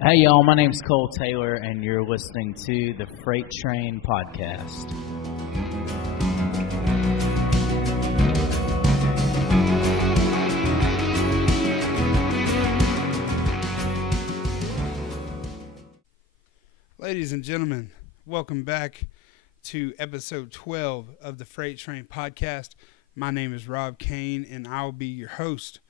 Hey y'all, my name's Cole Taylor and you're listening to the Freight Train Podcast. Ladies and gentlemen, welcome back to episode 12 of the Freight Train Podcast. My name is Rob Kane and I'll be your host.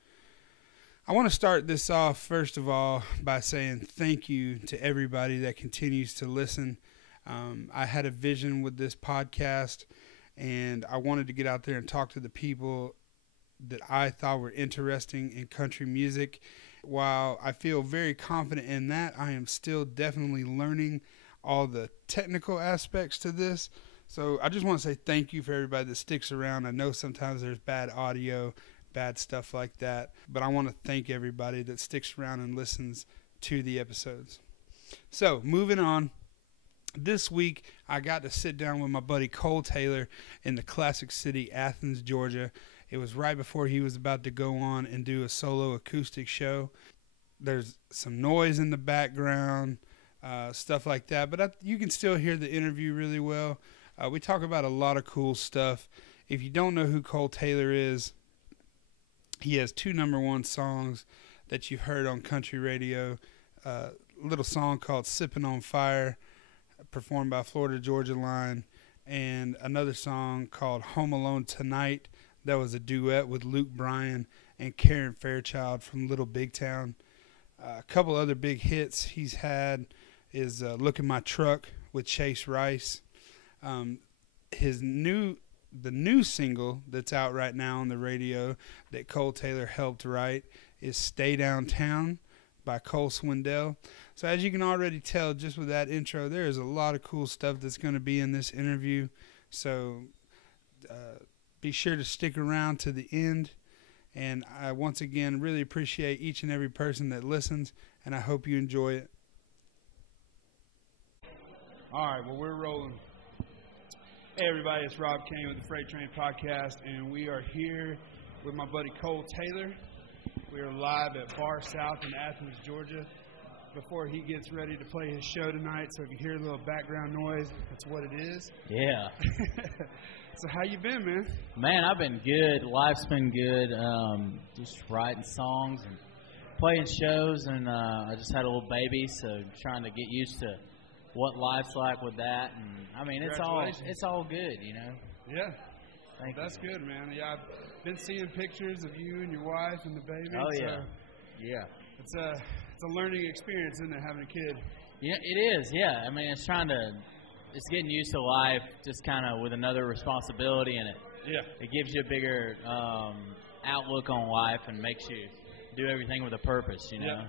I want to start this off, first of all, by saying thank you to everybody that continues to listen. I had a vision with this podcast, and I wanted to get out there and talk to the people that I thought were interesting in country music. While I feel very confident in that, I am still definitely learning all the technical aspects to this. So I just want to say thank you for everybody that sticks around. I know sometimes there's bad audio, bad stuff like that, but I want to thank everybody that sticks around and listens to the episodes. So moving on, this week I got to sit down with my buddy Cole Taylor in the classic city Athens, Georgia. It was right before he was about to go on and do a solo acoustic show. There's some noise in the background, stuff like that, but you can still hear the interview really well. We talk about a lot of cool stuff. If you don't know who Cole Taylor is, he has two #1 songs that you've heard on country radio. A little song called Sippin On Fire, performed by Florida Georgia Line, and another song called Home Alone Tonight. That was a duet with Bryan and Fairchild from Little Big Town. A couple other big hits he's had is Look at My Truck with Chase Rice. The new single that's out right now on the radio that Cole Taylor helped write is Stay Downtown by Cole Swindell. So as you can already tell just with that intro, there is a lot of cool stuff that's going to be in this interview. So be sure to stick around to the end. And I once again really appreciate each and every person that listens, and I hope you enjoy it. All right, well, we're rolling. Hey everybody, it's Rob Kane with the Freight Train Podcast, and we are here with my buddy Cole Taylor. We are live at Bar South in Athens, Georgia, before he gets ready to play his show tonight. So if you hear a little background noise, that's what it is. Yeah. So how you been, man? Man, I've been good. Life's been good. Just writing songs and playing shows, and I just had a little baby, so trying to get used to what life's like with that, and I mean it's all good, you know. Yeah, That's good, man. Yeah, I've been seeing pictures of you and your wife and the baby. Oh yeah, so yeah. It's a learning experience, isn't it, having a kid? Yeah, it is. Yeah, I mean it's getting used to life, just kind of with another responsibility, and it gives you a bigger outlook on life and makes you do everything with a purpose, you know. Yeah.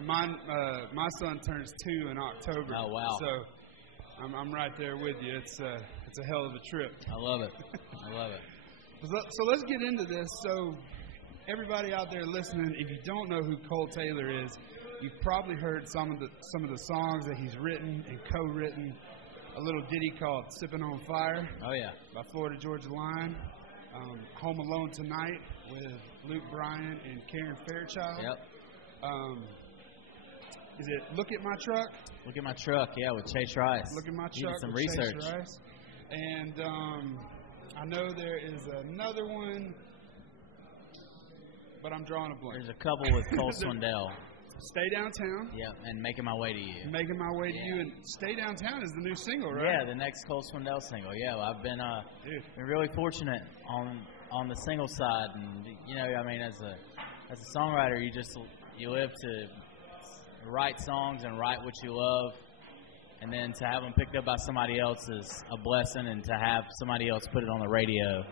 My son turns 2 in October. Oh wow! So I'm right there with you. It's a hell of a trip. I love it. I love it. So let's get into this. So everybody out there listening, if you don't know who Cole Taylor is, you've probably heard some of the songs that he's written and co-written. A little ditty called "Sippin On Fire." Oh yeah, by Florida Georgia Line. "Home Alone Tonight" with Bryan and Fairchild. Yep. Is it "Look at My Truck"? Look at My Truck, yeah, with Chase Rice. Look at My Needed Truck some with research. Chase Rice. And I know there is another one, but I'm drawing a blank. There's a couple with Cole Swindell. Stay Downtown. Yeah, and Making My Way to You. Making My Way to You. And Stay Downtown is the new single, right? Yeah, the next Cole Swindell single. Yeah, well, I've been really fortunate on the single side, and you know, I mean, as a songwriter, you live to write songs and write what you love, and then to have them picked up by somebody else is a blessing, and to have somebody else put it on the radio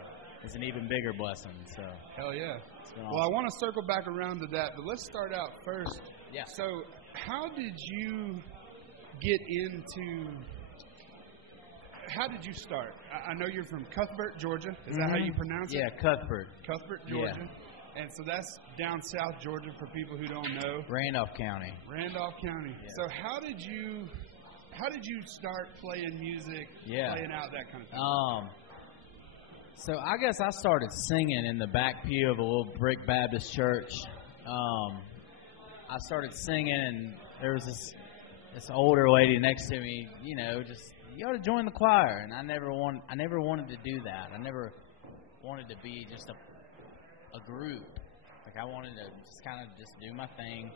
is an even bigger blessing. So hell yeah. Awesome. Well, I want to circle back around to that, but let's start out first. Yeah. So how did you get into? How did you start? I know you're from Cuthbert, Georgia. Is that how you pronounce it? Yeah, Cuthbert. Cuthbert, Georgia. Yeah. And so that's down south Georgia for people who don't know. Randolph County. Randolph County. Yeah. So how did you start playing music, playing out that kind of thing? So I guess I started singing in the back pew of a little brick Baptist church. I started singing, and there was this older lady next to me, you know, just, you ought to join the choir. And I never wanted to do that. I never wanted to be just a group. Like, I wanted to just kind of just do my thing.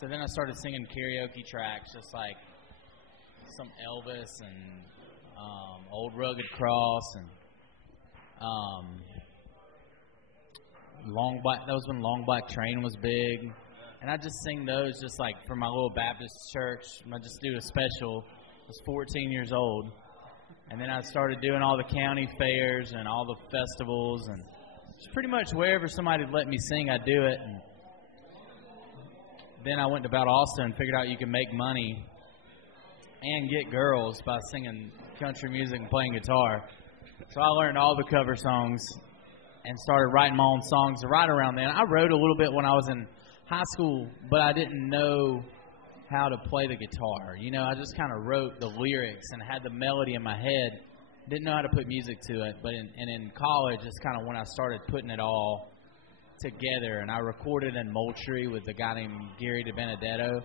So then I started singing karaoke tracks, just like some Elvis and Old Rugged Cross and that was when Long Black Train was big. And I just sing those just like for my little Baptist church. I just do a special. I was 14 years old. And then I started doing all the county fairs and all the festivals. And just pretty much wherever somebody would let me sing, I'd do it. And then I went to Valdosta and figured out you can make money and get girls by singing country music and playing guitar. So I learned all the cover songs and started writing my own songs right around then. I wrote a little bit when I was in high school, but I didn't know how to play the guitar. You know, I just kind of wrote the lyrics and had the melody in my head. Didn't know how to put music to it. But in college, it's kind of when I started putting it all together. And I recorded in Moultrie with a guy named Gary DiBenedetto.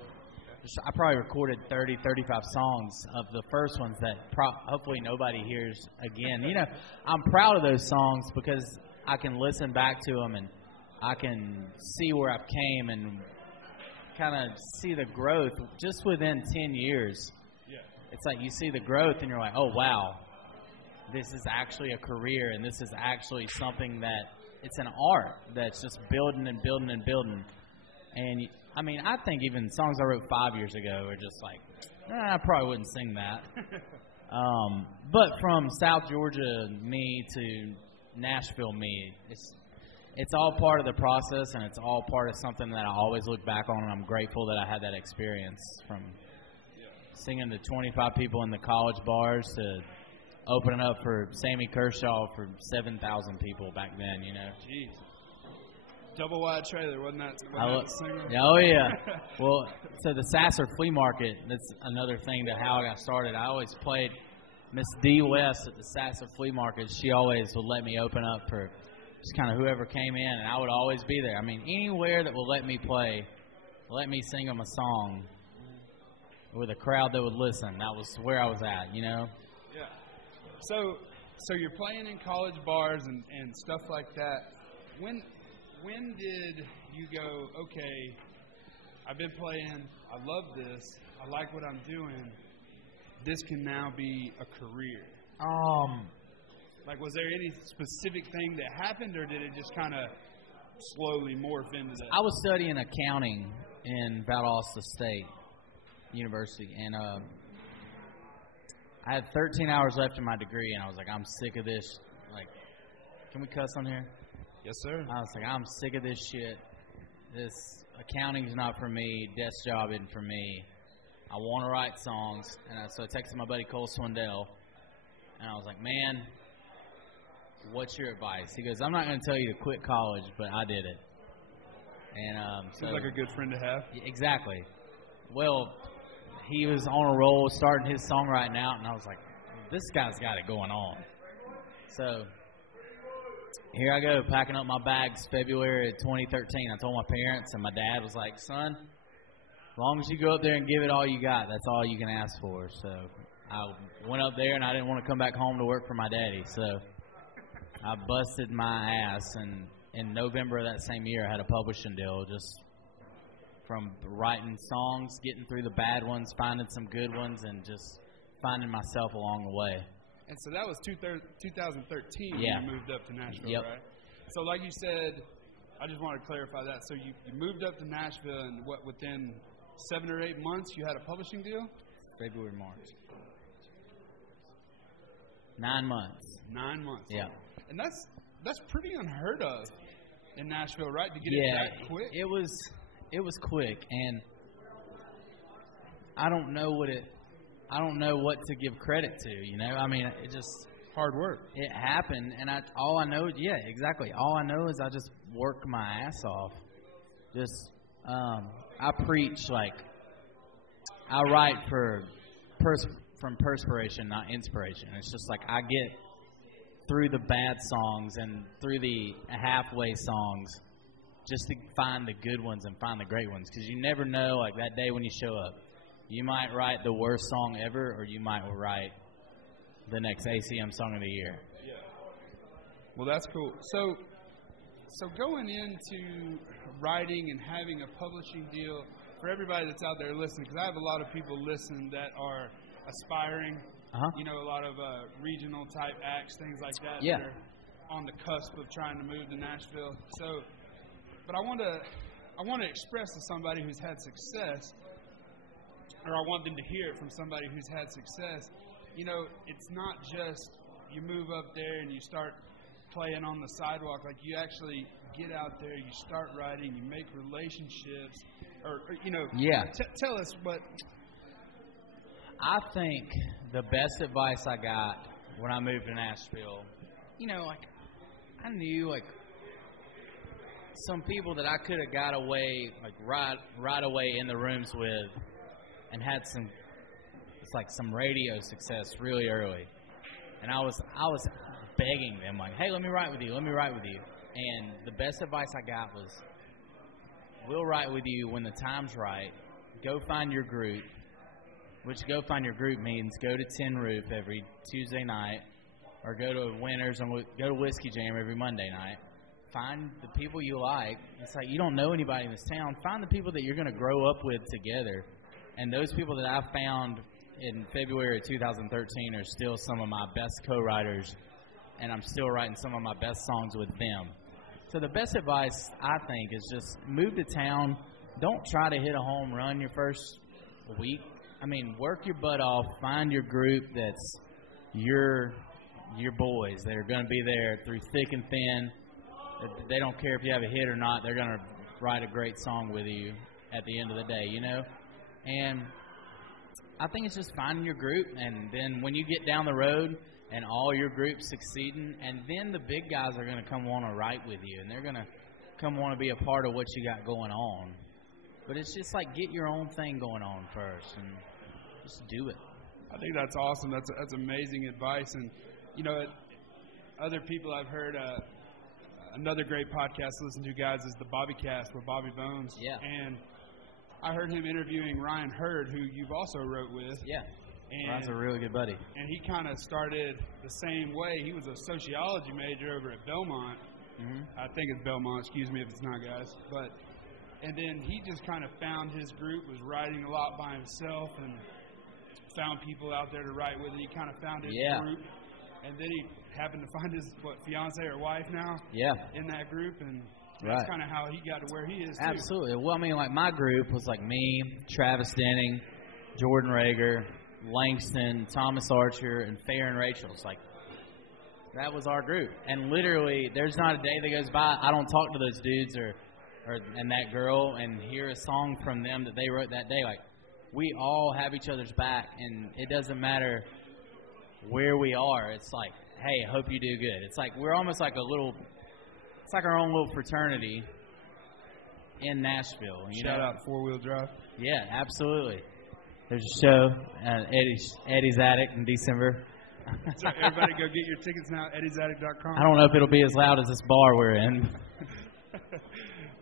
I probably recorded 30, 35 songs of the first ones that hopefully nobody hears again. You know, I'm proud of those songs because I can listen back to them and I can see where I've came and kind of see the growth just within 10 years. Yeah. It's like you see the growth and you're like, oh, wow, this is actually a career and this is actually something that it's an art that's just building and building and building. And I mean, I think even songs I wrote 5 years ago are just like, I probably wouldn't sing that. But from South Georgia me to Nashville me, it's all part of the process, and it's all part of something that I always look back on, and I'm grateful that I had that experience, from singing to 25 people in the college bars to opening up for Sammy Kershaw for 7,000 people back then, you know. Jeez. Double wide trailer, wasn't that the singer? Oh, yeah. Well, so the Sasser Flea Market, that's another thing to how I got started. I always played Miss D. West at the Sasser Flea Market. She always would let me open up for just kind of whoever came in, and I would always be there. I mean, anywhere that will let me play, let me sing them a song with a crowd that would listen. That was where I was at, you know? Yeah. So you're playing in college bars and stuff like that. When did you go, okay, I've been playing, I love this, I like what I'm doing, this can now be a career? Like, was there any specific thing that happened, or did it just kind of slowly morph into that? I was studying accounting in Valdosta State University, and I had 13 hours left in my degree, and I was like, I'm sick of this. Like, can we cuss on here? Yes, sir. I was like, I'm sick of this shit. This accounting's not for me. Desk job isn't for me. I want to write songs. And so I texted my buddy Cole Swindell, and I was like, man, what's your advice? He goes, I'm not going to tell you to quit college, but I did it. And seems like a good friend to have. Exactly. Well, he was on a roll, starting his songwriting out, and I was like, this guy's got it going on. So here I go, packing up my bags February of 2013. I told my parents, and my dad was like, son, as long as you go up there and give it all you got, that's all you can ask for. So I went up there, and I didn't want to come back home to work for my daddy. So I busted my ass, and in November of that same year, I had a publishing deal, just from writing songs, getting through the bad ones, finding some good ones, and just finding myself along the way. And so that was 2013 when you moved up to Nashville, yep. Right? So like you said, I just want to clarify that. So you moved up to Nashville, and within 7 or 8 months you had a publishing deal? February, March. 9 months. 9 months. Yeah. And that's pretty unheard of in Nashville, right? To get it that quick? It was quick, and I don't know what to give credit to, you know? I mean, it just hard work. It happened, and all I know is I just worked my ass off. Just I preach, like, I write from perspiration, not inspiration. It's just like I get through the bad songs and through the halfway songs just to find the good ones and find the great ones, because you never know, like that day when you show up, you might write the worst song ever, or you might write the next ACM Song of the Year. Yeah. Well, that's cool. So going into writing and having a publishing deal, for everybody that's out there listening, because I have a lot of people listen that are aspiring, you know, a lot of regional type acts, things like that, that are on the cusp of trying to move to Nashville. So, but I want to express to somebody who's had success, or I want them to hear it from somebody who's had success. You know, it's not just you move up there and you start playing on the sidewalk. Like, you actually get out there, you start writing, you make relationships, or you know. Yeah. Tell us what. I think the best advice I got when I moved to Nashville, you know, like, I knew, like, some people that I could have got away, like, right away in the rooms with, and had some radio success really early. And I was begging them, like, hey, let me write with you. And the best advice I got was, we'll write with you when the time's right. Go find your group, which go find your group means go to Tin Roof every Tuesday night, or go to Winners and go to Whiskey Jam every Monday night. Find the people you like. It's like, you don't know anybody in this town. Find the people that you're going to grow up with together. And those people that I found in February of 2013 are still some of my best co-writers, and I'm still writing some of my best songs with them. So the best advice, I think, is just move to town. Don't try to hit a home run your first week. I mean, work your butt off. Find your group that's your boys that are going to be there through thick and thin. They don't care if you have a hit or not. They're going to write a great song with you at the end of the day, you know? And I think it's just finding your group, and then when you get down the road and all your groups succeeding, and then the big guys are going to come want to write with you, and they're going to come want to be a part of what you got going on. But it's just like, get your own thing going on first and just do it. I think that's awesome. That's amazing advice. And, you know, other people I've heard, another great podcast to listen to, guys, is the Bobby Cast with Bobby Bones. Yeah. And I heard him interviewing Ryan Hurd, who you've also wrote with. Yeah. And Ryan's a really good buddy. And he kind of started the same way. He was a sociology major over at Belmont. Mm-hmm. I think it's Belmont. Excuse me if it's not, guys. And then he just kind of found his group, was writing a lot by himself, and found people out there to write with. And he kind of found his group. And then he happened to find his, fiance or wife now? Yeah. In that group, and that's kind of how he got to where he is, too. Absolutely. Well, I mean, like, my group was like me, Travis Denning, Jordan Rager, Langston, Thomas Archer, and Fair and Rachel. It's like, that was our group. And literally, there's not a day that goes by I don't talk to those dudes and that girl and hear a song from them that they wrote that day. Like, we all have each other's back, and it doesn't matter where we are. It's like, hey, I hope you do good. It's like, we're almost like it's like our own little fraternity in Nashville. Shout out 4-Wheel Drive. Yeah, absolutely. There's a show, Eddie's Attic in December. So everybody go get your tickets now at eddiesattic.com. I don't know if it'll be as loud as this bar we're in.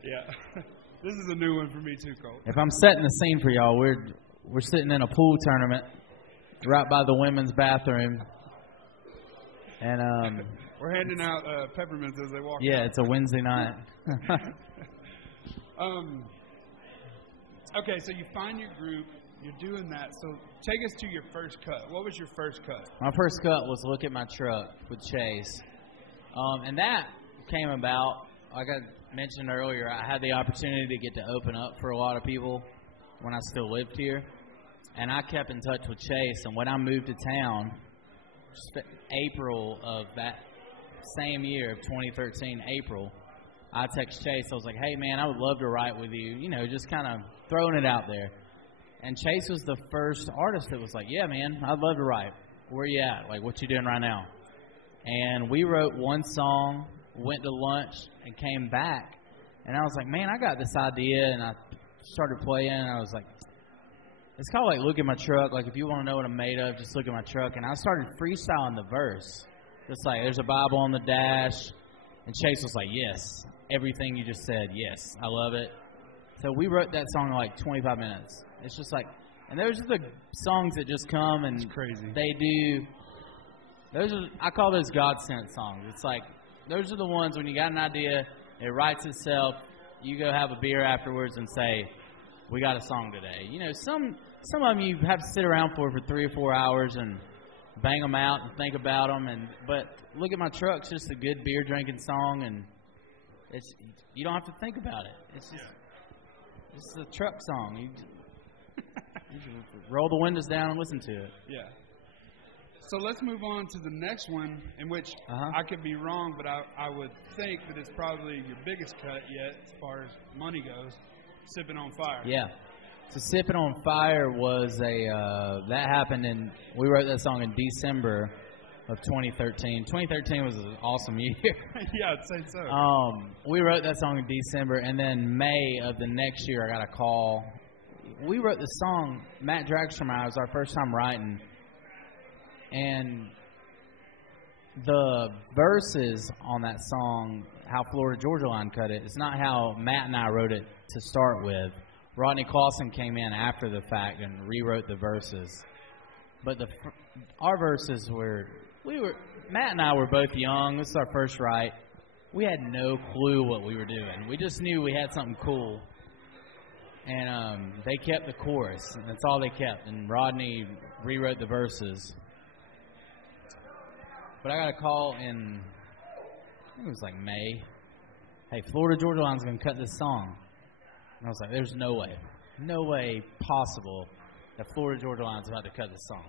Yeah. This is a new one for me too, Cole. If I'm setting the scene for y'all, we're sitting in a pool tournament right by the women's bathroom. And we're handing out peppermints as they walk. Yeah, it's a Wednesday night. Okay, so you find your group, you're doing that. So take us to your first cut. What was your first cut? My first cut was Look at My Truck with Chase. And that came about, like I mentioned earlier, I had the opportunity to get to open up for a lot of people when I still lived here. And I kept in touch with Chase. And when I moved to town, April of that same year of 2013, April, I texted Chase. I was like, hey, man, I would love to write with you. You know, just kind of throwing it out there. And Chase was the first artist that was like, yeah, man, I'd love to write. Where you at? Like, what you doing right now? And we wrote one song, went to lunch, and came back. And I was like, man, I got this idea. And I started playing, and I was like, it's called, like, Look at My Truck. Like, if you want to know what I'm made of, just look at my truck. And I started freestyling the verse. Just like, there's a Bible on the dash. And Chase was like, yes. everything you just said. Yes, I love it. So we wrote that song in like 25 minutes. It's just like, and those are the songs that just come and it's crazy. They do. Those are, I call those God-sent songs. It's like, those are the ones when you got an idea, it writes itself. You go have a beer afterwards and say, we got a song today. You know, some of them you have to sit around for 3 or 4 hours and bang them out and think about them. But Look at My Truck's just a good beer drinking song, and you don't have to think about it. It's just a truck song. You just roll the windows down and listen to it. Yeah. So let's move on to the next one, in which I could be wrong, but I would think that it's probably your biggest cut yet as far as money goes, Sippin On Fire. Yeah. So Sippin On Fire was that happened we wrote that song in December of 2013. 2013 was an awesome year. Yeah, I'd say so. We wrote that song in December, and then May of the next year I got a call. We wrote the song, Matt Dragstrom and I, it was our first time writing. And the verses on that song, how Florida Georgia Line cut it, it's not how Matt and I wrote it to start with. Rodney Clausen came in after the fact and rewrote the verses. But our verses Matt and I were both young. This is our first write. We had no clue what we were doing. We just knew we had something cool. And they kept the chorus. And that's all they kept. And Rodney rewrote the verses. But I got a call in, I think it was like May. Hey, Florida Georgia Line's going to cut this song. And I was like, there's no way possible that Florida Georgia Line's about to cut this song.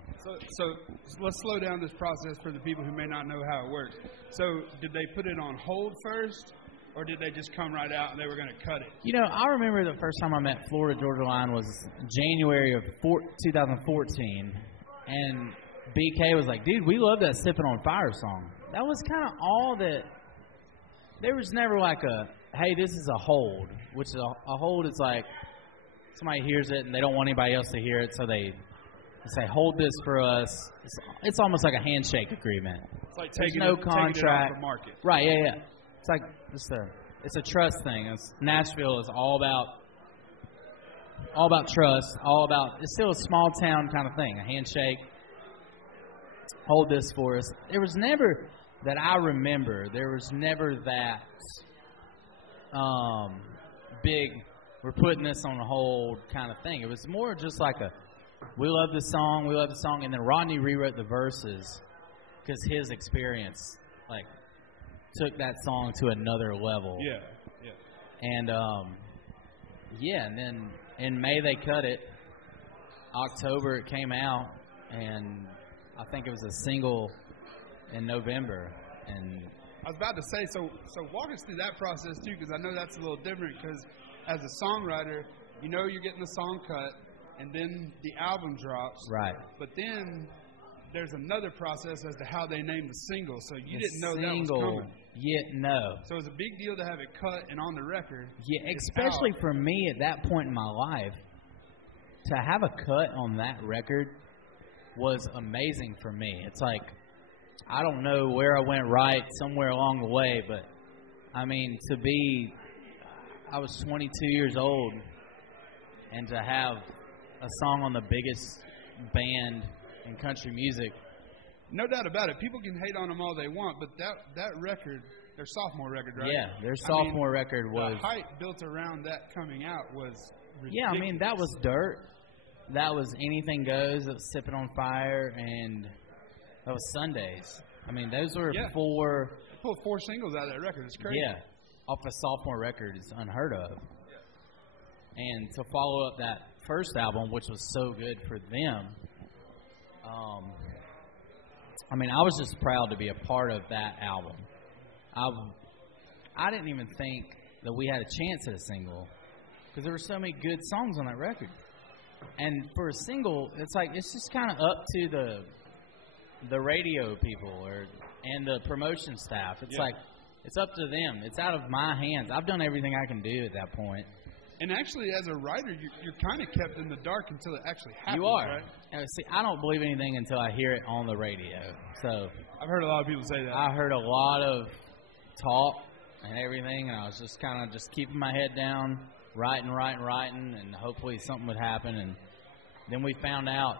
So let's slow down this process for the people who may not know how it works. So did they put it on hold first, or did they just come right out and they were going to cut it? You know, I remember the first time I met Florida Georgia Line was January of 2014, and BK was like, dude, we love that Sippin' On Fire song. That was kind of all that. There was never like hey, this is a hold, which is a hold is like somebody hears it and they don't want anybody else to hear it, so they say, hold this for us. It's almost like a handshake agreement. It's like There's no contract. Taking it off the market. Right, yeah. It's like, it's a trust thing. Nashville is all about trust, it's still a small town kind of thing, a handshake. Hold this for us. There was never, that I remember, there was never that big, we're putting this on hold kind of thing. It was more just like we love the song, and then Rodney rewrote the verses because his experience, like, took that song to another level. Yeah. And, and then in May they cut it. October it came out, and I think it was a single in November. And I was about to say, so walk us through that process too, because I know that's a little different. Because as a songwriter, you know you're getting the song cut, and then the album drops. Right. But then there's another process as to how they name the single. So you didn't know that was coming. Yeah, no. So it's a big deal to have it cut and on the record. Yeah, especially for me at that point in my life, to have a cut on that record was amazing for me. It's like, I don't know where I went right somewhere along the way, but I mean, I was 22 years old, and to have a song on the biggest band in country music. No doubt about it. People can hate on them all they want, but that record, their sophomore record, right? Yeah, their sophomore record was... The hype built around that coming out was ridiculous. Yeah, I mean, that was Dirt. That was Anything Goes. That was Sippin' On Fire, and that was Sundays. I mean, those were four... They pulled 4 singles out of that record. It's crazy. Yeah, off a sophomore record is unheard of. And to follow up that first album, which was so good for them... I mean, I was just proud to be a part of that album. I didn't even think that we had a chance at a single because there were so many good songs on that record. And for a single, it's just kind of up to the radio people and the promotion staff. It's like, it's up to them. It's out of my hands. I've done everything I can do at that point. And actually, as a writer, you're kind of kept in the dark until it actually happens, you are. Right? See, I don't believe anything until I hear it on the radio. So I've heard a lot of people say that. I heard a lot of talk and everything, and I was just kind of just keeping my head down, writing, and hopefully something would happen. And then we found out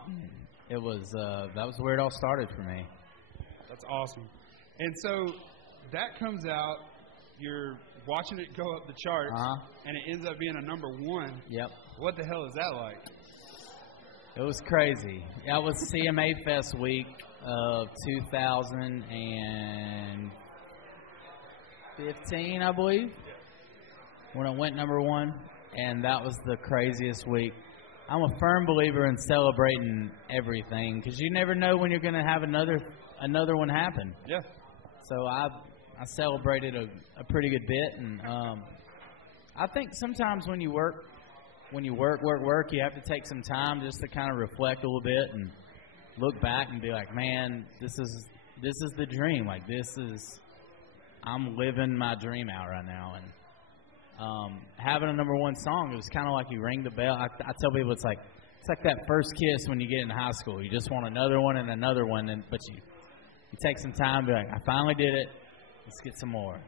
it was that was where it all started for me. That's awesome. And so that comes out, you're watching it go up the charts, and it ends up being a number 1. Yep. What the hell is that like? It was crazy. That was CMA Fest week of 2015, I believe, when it went number 1, and that was the craziest week. I'm a firm believer in celebrating everything because you never know when you're going to have another one happen. Yeah. So I celebrated a pretty good bit, and I think sometimes when you work, you have to take some time just to kind of reflect a little bit and look back and be like, man, this is the dream. Like I'm living my dream out right now, and having a number 1 song, it was kind of like you ring the bell. I tell people it's like that first kiss when you get in high school. You just want another one and another one, but you take some time and be like, I finally did it. Let's get some more.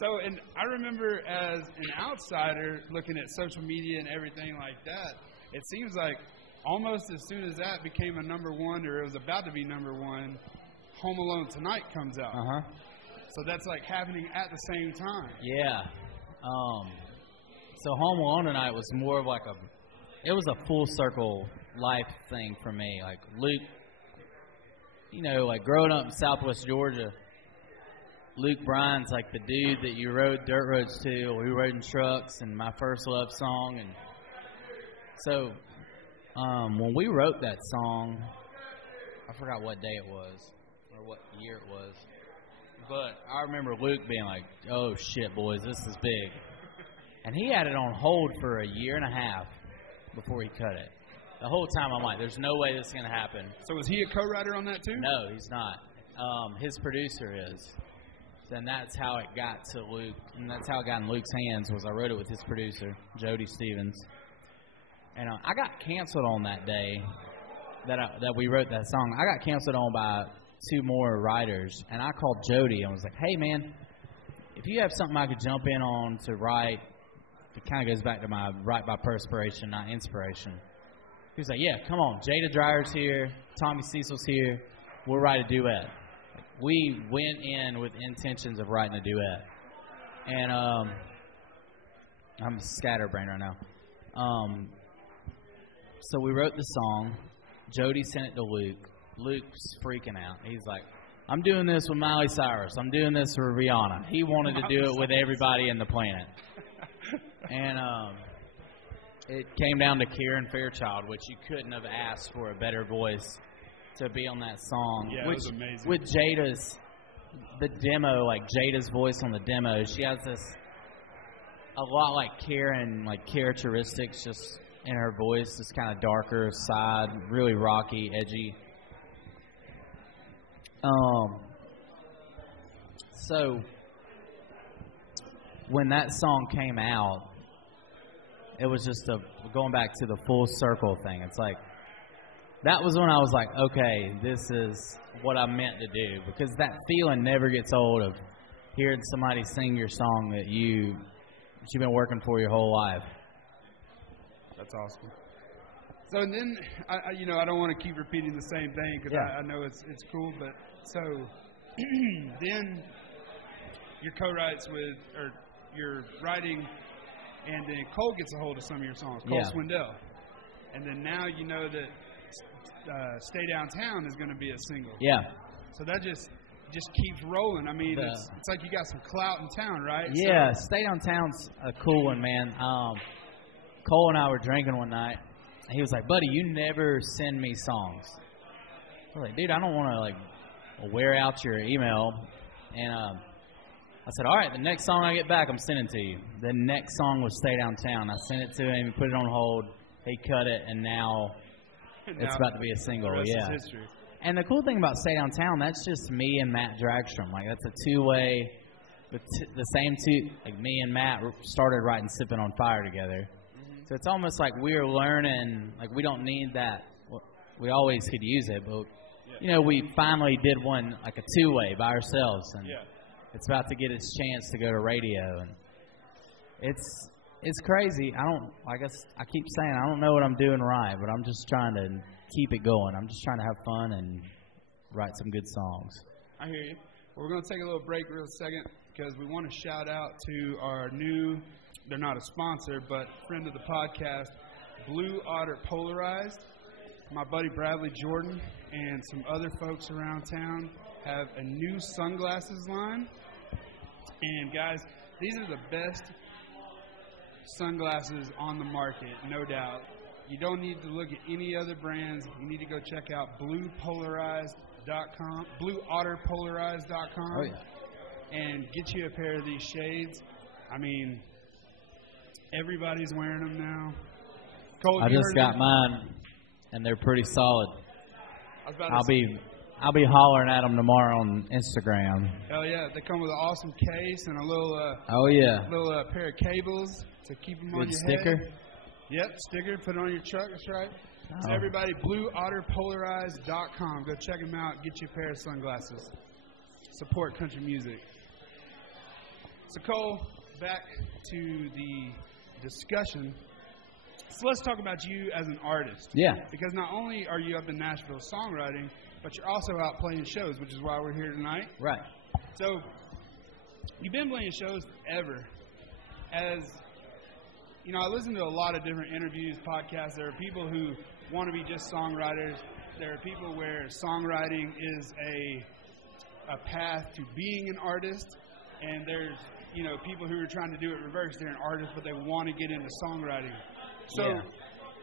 So, and I remember as an outsider looking at social media and everything like that, it seems like almost as soon as that became a number 1, or it was about to be number 1, Home Alone Tonight comes out. So that's like happening at the same time. Yeah. So Home Alone Tonight was more of like it was a full circle life thing for me. Like Luke, like growing up in Southwest Georgia, Luke Bryan's like the dude that you rode dirt roads to, or we rode in trucks, and my first love song. And so when we wrote that song, I forgot what day it was or what year it was, but I remember Luke being like, oh shit, boys, this is big. And he had it on hold for a year and a half before he cut it. The whole time I'm like, there's no way this is going to happen. So was he a co-writer on that too? No, he's not. His producer is. And that's how it got to Luke, and that's how it got in Luke's hands, was I wrote it with his producer, Jody Stevens. And I got canceled on that day that we wrote that song. I got canceled on by 2 more writers, and I called Jody and was like, hey, man, if you have something I could jump in on to write, it kind of goes back to my write by perspiration, not inspiration. He was like, yeah, come on, Jada Dreyer's here, Tommy Cecil's here, we'll write a duet. We went in with intentions of writing a duet. And I'm scatterbrained right now. So we wrote the song. Jody sent it to Luke. Luke's freaking out. He's like, I'm doing this with Miley Cyrus. I'm doing this for Rihanna. He wanted to do it with everybody in the planet. And it came down to Karen Fairchild, which you couldn't have asked for a better voice to be on that song. Yeah, it was amazing. With Jada's, the demo, like Jada's voice on the demo, she has this, a lot like Karen, like characteristics just in her voice, this kind of darker side, really rocky, edgy. So when that song came out, it was just going back to the full circle thing. It's like, that was when I was like, okay, this is what I meant to do. Because that feeling never gets old of hearing somebody sing your song that you've been working for your whole life. That's awesome. So and then, I don't want to keep repeating the same thing because I know it's cool. But so then your co-writes with, or you're writing, and then Cole gets a hold of some of your songs, Cole Swindell. And then now you know that Stay Downtown is going to be a single. Yeah. So that just keeps rolling. I mean, it's like you got some clout in town, right? Yeah, so, Stay Downtown's a cool one, man. Cole and I were drinking one night, and he was like, buddy, you never send me songs. I was like, dude, I don't want to, like, wear out your email. And I said, all right, the next song I get back, I'm sending to you. The next song was Stay Downtown. I sent it to him, he put it on hold, he cut it, and now it's about to be a single. The rest is history. And the cool thing about Stay Downtown, that's just me and Matt Dragstrom. Like, that's a two-way, the same two, like me and Matt started writing Sippin On Fire together. Mm-hmm. So it's almost like we're learning, like we don't need that. We always could use it, but, we finally did one, like a two-way by ourselves. And it's about to get its chance to go to radio, and it's crazy. I guess I keep saying I don't know what I'm doing right, but I'm just trying to keep it going. I'm just trying to have fun and write some good songs. I hear you. Well, we're going to take a little break real second because we want to shout out to our new, they're not a sponsor, but friend of the podcast, Blue Otter Polarized. My buddy Bradley Jordan and some other folks around town have a new sunglasses line. And guys, these are the best sunglasses on the market, no doubt. You don't need to look at any other brands. You need to go check out blueotterpolarized.com, blueotterpolarized.com, Oh, yeah. and get you a pair of these shades. I mean, everybody's wearing them now. Cole, I just got mine, and they're pretty solid. I'll be hollering at them tomorrow on Instagram. Hell yeah, they come with an awesome case and a little little pair of cables to keep them on your sticker. head. Yep, sticker, put it on your truck, that's right. Oh. So everybody, blueotterpolarized.com. Go check them out, get you a pair of sunglasses. Support country music. So Cole, back to the discussion. So let's talk about you as an artist. Yeah. Because not only are you up in Nashville songwriting, but you're also out playing shows, which is why we're here tonight. Right. So you've been playing shows forever. As you know, I listen to a lot of different interviews, podcasts. There are people who want to be just songwriters. There are people where songwriting is a path to being an artist. And there's, people who are trying to do it reverse. They're an artist, but they want to get into songwriting. So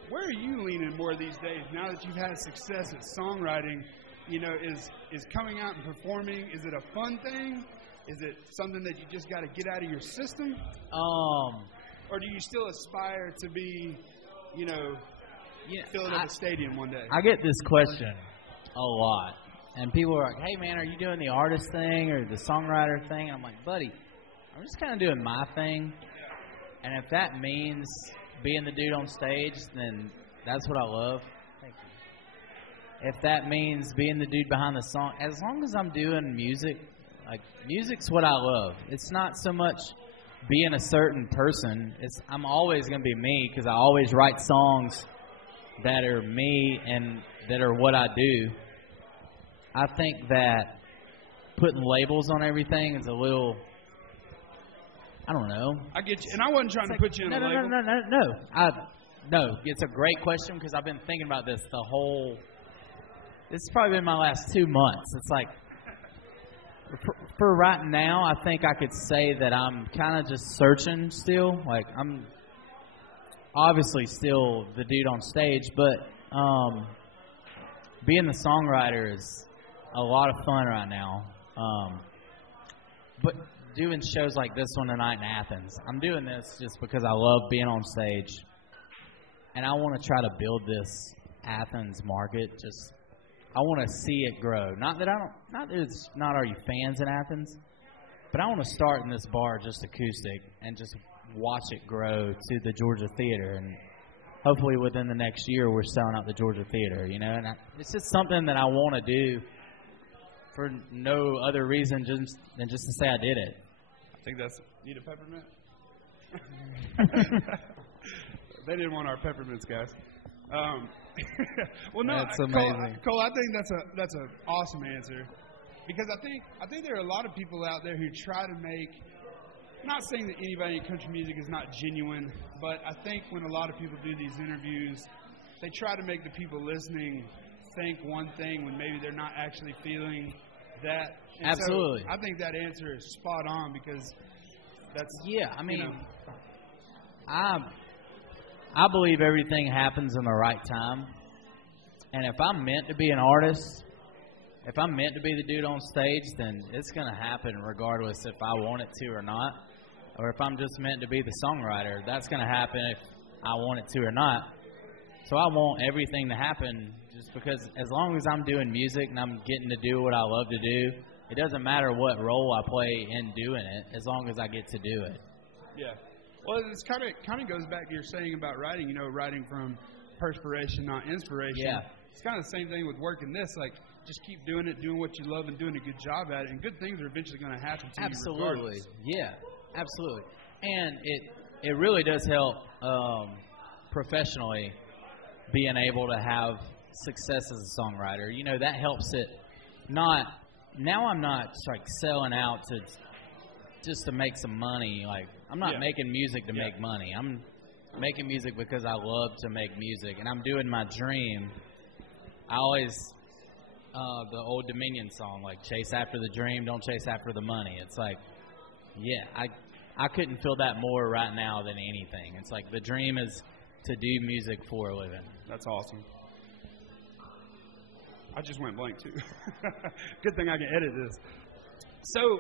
where are you leaning more these days now that you've had success at songwriting? Is coming out and performing, is it a fun thing? Is it something that you just got to get out of your system? Or do you still aspire to be, filling up a stadium one day? I get this question a lot. And people are like, hey, man, are you doing the artist thing or the songwriter thing? And I'm like, buddy, I'm just kind of doing my thing. And if that means being the dude on stage, then that's what I love. Thank you. If that means being the dude behind the song, as long as I'm doing music, music's what I love. It's not so much being a certain person. I'm always going to be me because I always write songs that are me and that are what I do. I think that putting labels on everything is a little, I don't know. I get you. And I wasn't trying to put you in a label. No, it's a great question because I've been thinking about this it's probably been my last 2 months. It's like, for right now, I think I could say that I'm kind of just searching still. Like, I'm obviously still the dude on stage, but being the songwriter is a lot of fun right now. But doing shows like this one tonight in Athens, I'm doing this just because I love being on stage, and I want to try to build this Athens market. I want to see it grow. Not that it's not are you fans in Athens, but I want to start in this bar just acoustic and just watch it grow to the Georgia Theater. And hopefully within the next year we're selling out the Georgia Theater, And it's just something that I want to do for no other reason than just to say I did it. I think need a peppermint? They didn't want our peppermints, guys. Well, no, that's amazing. Cole, I think that's an awesome answer because I think there are a lot of people out there who try to make. I'm not saying that anybody in country music is not genuine, but I think when a lot of people do these interviews, they try to make the people listening think one thing when maybe they're not actually feeling that. And absolutely. So I think that answer is spot on because that's I believe everything happens in the right time. And if I'm meant to be an artist, if I'm meant to be the dude on stage, then it's going to happen regardless if I want it to or not. Or if I'm just meant to be the songwriter, that's going to happen if I want it to or not. So I want everything to happen just because as long as I'm doing music and I'm getting to do what I love to do, it doesn't matter what role I play in doing it as long as I get to do it. Yeah. Well, it's kind of goes back to your saying about writing, writing from perspiration, not inspiration. Yeah. It's kind of the same thing with working this. Like, just keep doing it, doing what you love, and doing a good job at it, and good things are eventually going to happen to you. Absolutely. Yeah, absolutely. And it really does help professionally being able to have success as a songwriter. You know, that helps it not – now I'm not like selling out to just to make some money. Like, I'm not making music to make money. I'm making music because I love to make music, and I'm doing my dream. I always the old Dominion song, like, chase after the dream, don't chase after the money. It's like, I couldn't feel that more right now than anything. It's like the dream is to do music for a living. That's awesome. I just went blank, too. Good thing I can edit this. So,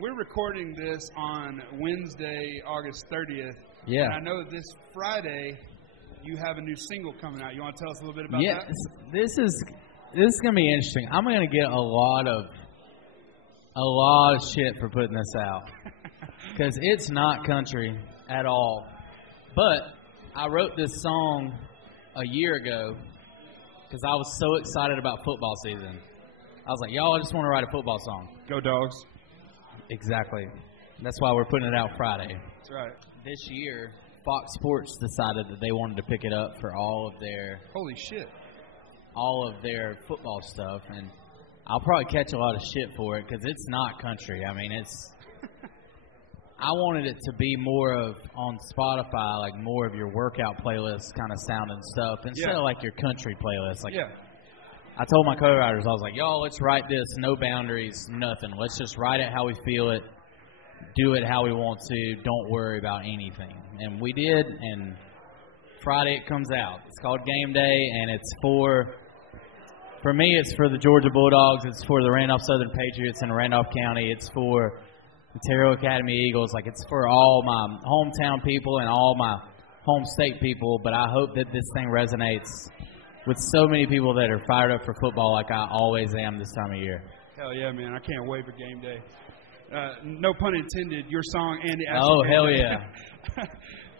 we're recording this on Wednesday, August 30th. Yeah. And I know this Friday you have a new single coming out. You want to tell us a little bit about that? This is going to be interesting. I'm going to get a lot of shit for putting this out. Because it's not country at all. But I wrote this song a year ago because I was so excited about football season. I was like, y'all, I just want to write a football song. Go Dogs. Exactly. That's why we're putting it out Friday. That's right. This year, Fox Sports decided that they wanted to pick it up for all of their... Holy shit. All of their football stuff. And I'll probably catch a lot of shit for it because it's not country. I mean, it's... I wanted it to be more of, on Spotify, like more of your workout playlist kind of sounding stuff instead of like your country playlist. Like, I told my co-writers, I was like, y'all, let's write this, no boundaries, nothing. Let's just write it how we feel it, do it how we want to, don't worry about anything. And we did, and Friday it comes out. It's called Game Day, and it's for me, it's for the Georgia Bulldogs. It's for the Randolph Southern Patriots in Randolph County. It's for the Terrell Academy Eagles. Like, it's for all my hometown people and all my home state people, but I hope that this thing resonates with so many people that are fired up for football like I always am this time of year. Hell yeah, man. I can't wait for Game Day. No pun intended, your song and the actual Game Hell Day. Yeah.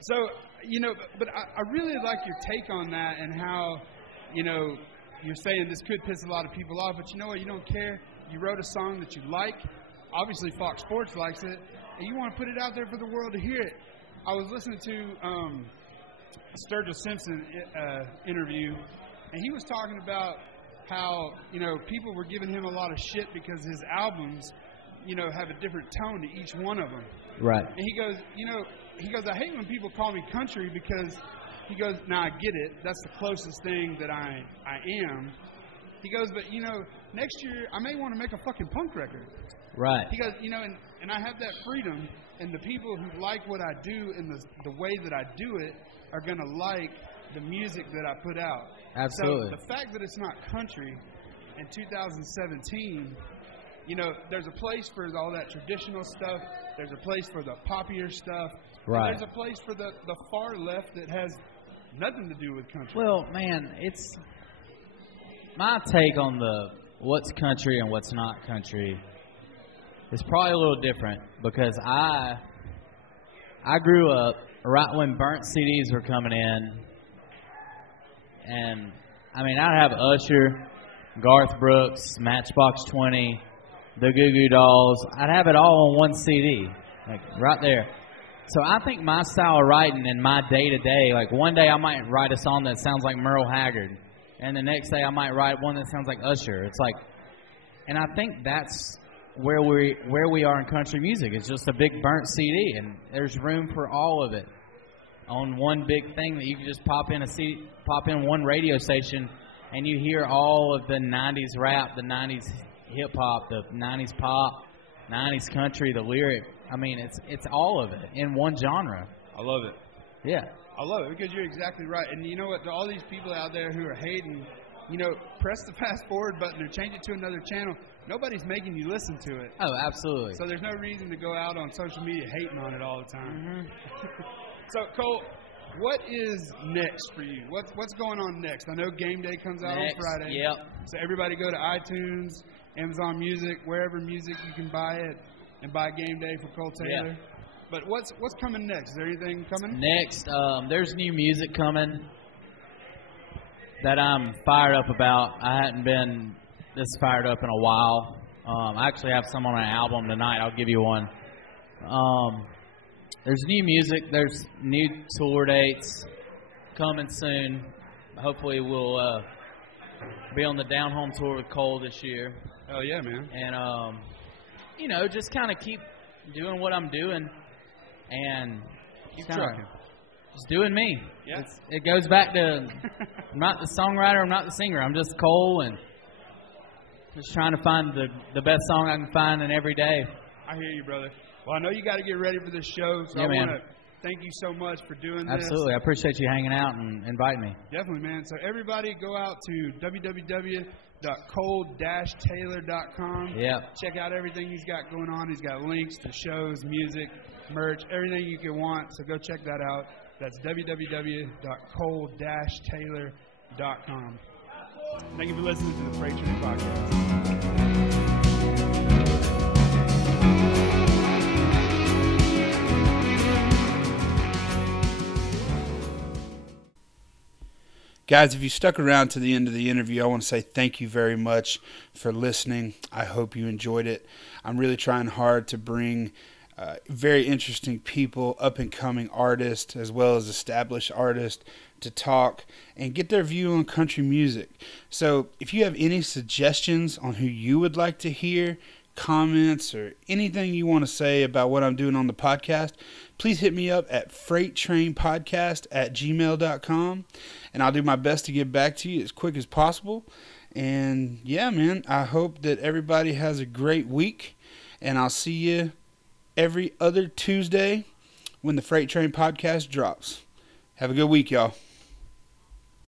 So, you know, but I really like your take on that and how, you know, you're saying this could piss a lot of people off, but you know what? You don't care. You wrote a song that you like. Obviously, Fox Sports likes it, and you want to put it out there for the world to hear it. I was listening to Sturgill Simpson interview, and he was talking about how, you know, people were giving him a lot of shit because his albums, you know, have a different tone to each one of them. Right. And he goes, you know, I hate when people call me country because, he goes, now I get it. That's the closest thing that I am. He goes, but, you know, next year I may want to make a fucking punk record. Right. He goes, you know, and I have that freedom, and the people who like what I do and the way that I do it are going to like the music that I put out. Absolutely. So the fact that it's not country in 2017, you know, there's a place for all that traditional stuff. There's a place for the poppier stuff. Right. There's a place for the far left that has nothing to do with country. Well, man, it's my take on the what's country and what's not country is probably a little different because I grew up right when burnt CDs were coming in, and I mean, I'd have Usher, Garth Brooks, Matchbox 20, the Goo Goo Dolls. I'd have it all on one CD, like right there. So I think my style of writing and my day-to-day, like one day I might write a song that sounds like Merle Haggard, and the next day I might write one that sounds like Usher. It's like, and I think that's where we are in country music. It's just a big burnt CD, and there's room for all of it on one big thing that you can just pop in one radio station, and you hear all of the 90s rap, the 90s hip-hop, the 90s pop, 90s country, the lyric. I mean, it's all of it in one genre. I love it. Yeah. I love it because you're exactly right. And you know what? To all these people out there who are hating, you know, press the fast forward button or change it to another channel. Nobody's making you listen to it. Oh, absolutely. So there's no reason to go out on social media hating on it all the time. Mm-hmm. So, Cole, what is next for you? What's going on next? I know Game Day comes out on Friday. Yep. So everybody go to iTunes, Amazon Music, wherever music you can buy it, and buy Game Day for Cole Taylor. Yeah. But what's coming next? Is there anything coming? Next, there's new music coming. that I'm fired up about. I hadn't been this fired up in a while. I actually have some on an album tonight. I'll give you one. There's new music. There's new tour dates coming soon. Hopefully we'll be on the Down Home tour with Cole this year. Oh, yeah, man. And, just kind of keep doing what I'm doing and keep trucking. Just doing me. Yeah. It goes back to I'm not the songwriter, I'm not the singer. I'm just Cole and just trying to find the best song I can find in every day. I hear you, brother. Well, I know you got to get ready for this show, so I want to thank you so much for doing this. Absolutely. I appreciate you hanging out and inviting me. Definitely, man. So everybody go out to www.cole-taylor.com. Yeah. Check out everything he's got going on. He's got links to shows, music, merch, everything you can want. So go check that out. That's www.cole-taylor.com. Thank you for listening to the Freight Train Podcast. Guys, if you stuck around to the end of the interview, I want to say thank you very much for listening. I hope you enjoyed it. I'm really trying hard to bring very interesting people, up-and-coming artists, as well as established artists, to talk and get their view on country music. So if you have any suggestions on who you would like to hear, comments, or anything you want to say about what I'm doing on the podcast, please hit me up at freighttrainpodcast@gmail.com, and I'll do my best to get back to you as quick as possible. And yeah, man, I hope that everybody has a great week, and I'll see you every other Tuesday when the Freight Train Podcast drops. Have a good week, y'all.